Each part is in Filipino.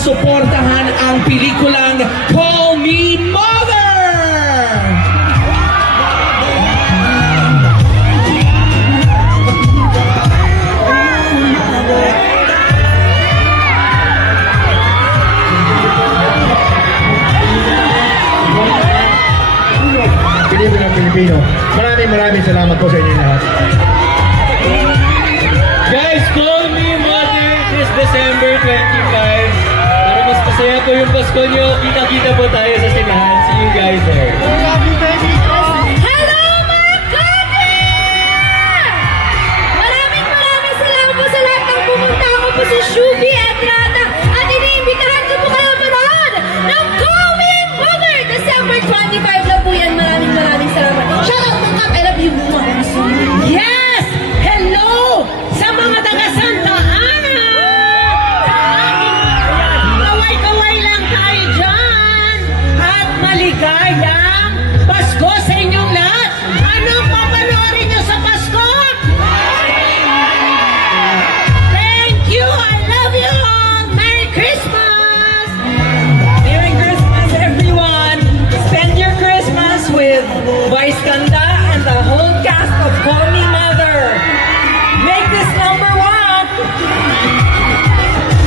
masuportahan ang pelikulang Call Me Mother! Pilipinang Pilipino. Maraming salamat po sa inyo lahat. Guys, Call Me Mother this December 25. Para mas masaya po yung Pasko nyo, kita-kita po tayo sa sinahan. See you guys there. Hello mga kami! Maraming salamat po sa lahat ng pumunta. Ako po si Shubi Edrata at iniimbitahan ko po kayo manood ng Call Me Mother December 25 lang po yan. Maraming salamat. Shout out to Kat! I love you. Yes! Hello! Sa mga taga Santa Ana! Kaway-kaway lang tayo dyan! At maligayang Pasko sa inyong lahat! Anong papanoorin nyo sa Pasko? Thank you! I love you all! Merry Christmas! Merry Christmas, everyone! Spend your Christmas with Vice Ganda and the whole cast of Call Me Mother! Make this number one!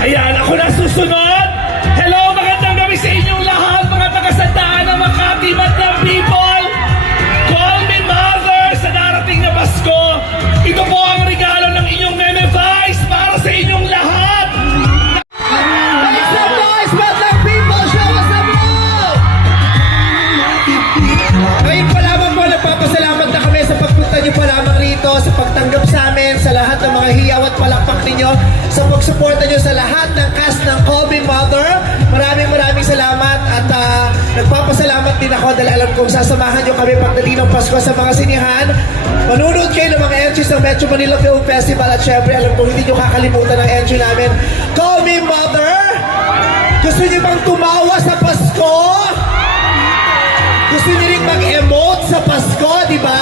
Ayan, ako na susunod! Hello, magandang gabi sa inyong lahat, mga taga-Sandaan ng Makati, Madlang people! Call Me Mother sa darating na Pasko! Ito po ang regalo ng inyong Meme Vice para sa inyong lahat! Make some noise, Madlang people! Show us some love! Ngayon pa lamang po, nagpapasalamat na kami sa pagpunta nyo pa lamang rito, sa pagtanggap sa amin, sa lahat ng mga hiyaw at palakpak ninyo, sa pagsuporta nyo sa lahat ng cast ng Call Me Mother. Maraming salamat at nagpapasalamat din ako dahil alam kong sasamahan nyo kami pagdating ng Pasko sa mga sinihan. Manunood kayo ng mga entries ng Metro Manila Film Festival at syempre alam kong hindi nyo kakalimutan ang entry namin. Call Me Mother! Gusto nyo bang tumawa sa Pasko? Gusto niyo rin mag-emote sa Pasko, di ba?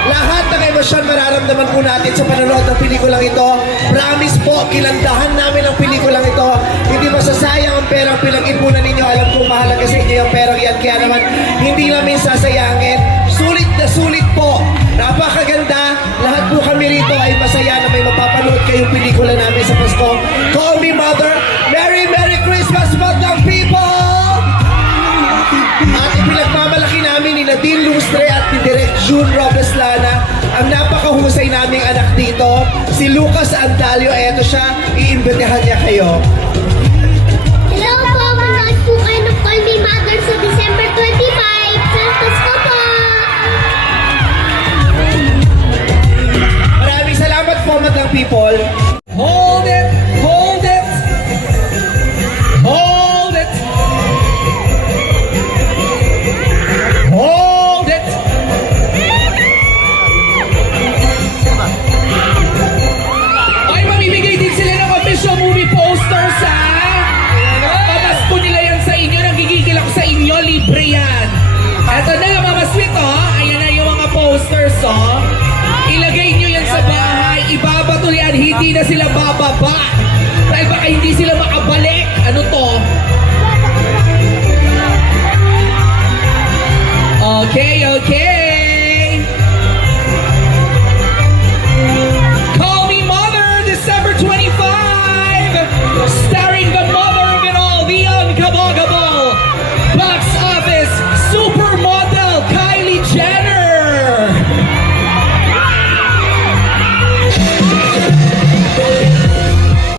Lahat ng emosyon mararamdaman po natin sa panonood ng pelikulang ito. Promise po, kilandahan namin ang pelikulang ito. Hindi masasayang ang perang pinag-ipunan ninyo. Alam kong mahalaga sa inyo yung perang yan. Kaya naman, hindi namin sasayangin. Sulit na sulit po. Napakaganda. Lahat po kami rito ay masaya na may mapapanood kayong pelikula namin sa Pasko. Call Me Mother. Merry Christmas, Madlang people! At ipinagmamalaki namin ni Nadine Lustre at ni Direk June Robles Lana ang napakahusay naming anak dito, si Lucas Andalio. Eto siya, iimbitahan niya kayo.